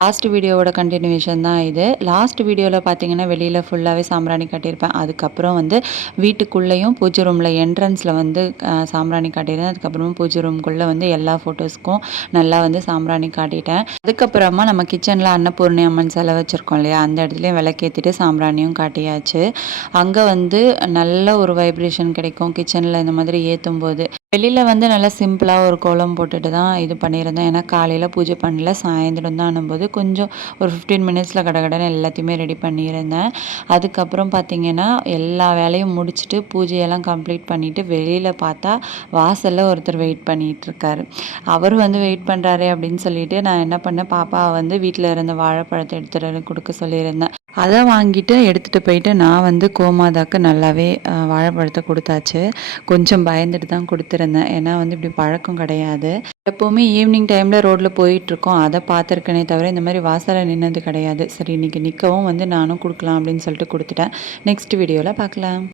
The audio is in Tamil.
லாஸ்ட் வீடியோவோட கண்டினியூஷன் தான் இது. லாஸ்ட் வீடியோல பார்த்தீங்கன்னா, வெளியில ஃபுல்லாவே சாம்பிராணி காட்டியிருப்பேன். அதுக்கப்புறம் வந்து வீட்டுக்குள்ளேயும் பூஜை ரூம்ல என்ட்ரன்ஸ்ல வந்து சாம்பிராணி காட்டியிருந்தேன். அதுக்கப்புறமா பூஜை ரூம்குள்ள வந்து எல்லா ஃபோட்டோஸ்க்கும் நல்லா வந்து சாம்பிராணி காட்டிட்டேன். அதுக்கப்புறமா நம்ம கிச்சன்ல அன்னபூர்ணி அம்மன் சிலை வச்சிருக்கோம் இல்லையா? அந்த இடத்துலயும் விளக்கேத்திட்டு சாம்பிராணியும் காட்டியாச்சு. அங்க வந்து நல்ல ஒரு வைப்ரேஷன் கிடைக்கும் கிச்சன்ல இந்த மாதிரி ஏத்தும்போது. வெளியில வந்து நல்லா சிம்பிளா ஒரு கோலம் போட்டுட்டு தான் இது பண்ணியிருந்தேன். ஏன்னா காலையில பூஜை பண்ணல. சாயந்தரம் தான்னும்போது கொஞ்சம் ஒரு 15 மினிட்ஸ்ல கடகடன்னு எல்லாத்தையுமே ரெடி பண்ணியிருந்தேன். அதுக்கப்புறம் பார்த்தீங்கன்னா, எல்லா வேலையும் முடிச்சுட்டு பூஜையெல்லாம் கம்ப்ளீட் பண்ணிட்டு வெளியில பார்த்தா, வாசல்ல ஒருத்தர் வெயிட் பண்ணிட்டுருக்காரு. அவரு வந்து வெயிட் பண்றாரே அப்படின்னு சொல்லிட்டு நான் என்ன பண்ணேன், பாப்பாவ வந்து வீட்ல இருந்த வாழைப்பழத்த எடுத்துட்டு வந்து குடுக்க சொல்லியிருந்தேன். அத வாங்கிட்டு எடுத்துட்டு போயிட்டு நான் வந்து கோமாதாக்கு நல்லாவே வாழைப்பழத்த குடுத்தாச்சு. கொஞ்சம் பயந்துட்டு தான் குடுத்துருந்தேன். ஏன்னா வந்து இப்படி பழக்கம் கிடையாது. எப்பவுமே ஈவினிங் டைம்ல ரோட்ல போயிட்டுருக்கோம். அத பார்த்துருக்கேனே தவிர, இந்த மாரி வாசல்ல நின்னது கிடையாது. சரி இன்னைக்கு நிக்கவும் வந்து நானும் குடுக்கலாம் அப்படின்னு சொல்லிட்டு குடுத்துட்டேன். நெக்ஸ்ட் வீடியோல பார்க்கலாம்.